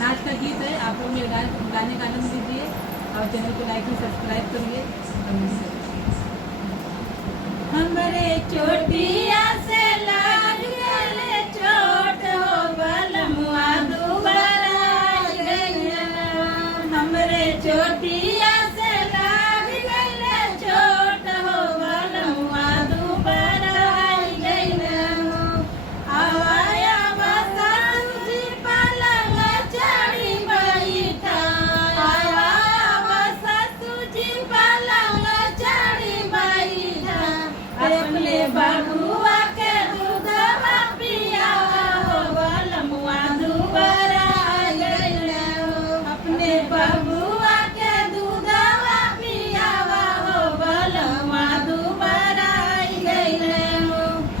नाच का गीत है, आप लोग मेरे गाने का आनंद लीजिए और चैनल को लाइक और सब्सक्राइब करिए। हमरे चोटिया से लाग गले चोट हो बलमुआ दुबारा गइया। हमरे चोटिया से लाग गले चोट हो बलमुआ दुबारा गइया। आवाया बसा तुझी पलंग चढ़ी बैठा। आवाया बसा तुझी पलंग चढ़ी बैठा। अपने बबुआ के दूधवा पियावा हो बलमुआ दुबारा गइया। अपने बबुआ के दूधवा पियावा हो बलमुआ दुबारा गइया।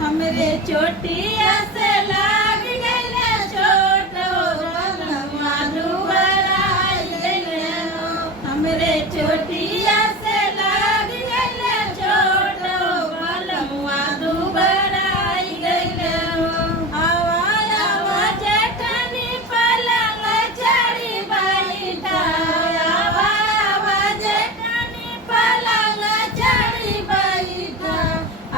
हमरे चोटिया से लाग गइले चोट हो बलमुआ दुबारा गइया। हमरे चोटिया से लाग गइले चोट हो बलमुआ दुबारा गइया। आवाया जेठनी पलंग चढ़ी बैठा। आवाया जेठनी पलंग चढ़ी बैठा।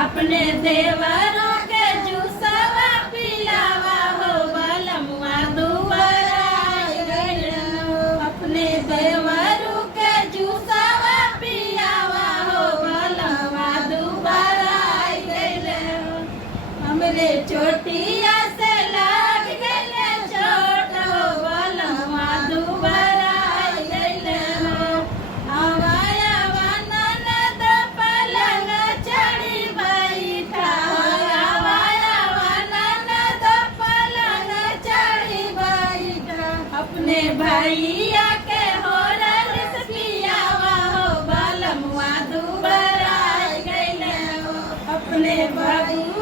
अपने देवरों के जूसवा पिलावा हो बलमुआ दुबारा गइया। अपने देवरों के जूसवा पियावा हो बलमुआ दुबारा गइया। हमरे चोटिया से लाग गइले चोट हो बलमुआ दुबारा गइया। आवाया ननद पलंग चढ़ी बैठा। आवाया ननद पलंग चढ़ी बैठा। अपने भैया के होरल पियावा हो बलमुआ दुबारा गइले। अपने बबुआ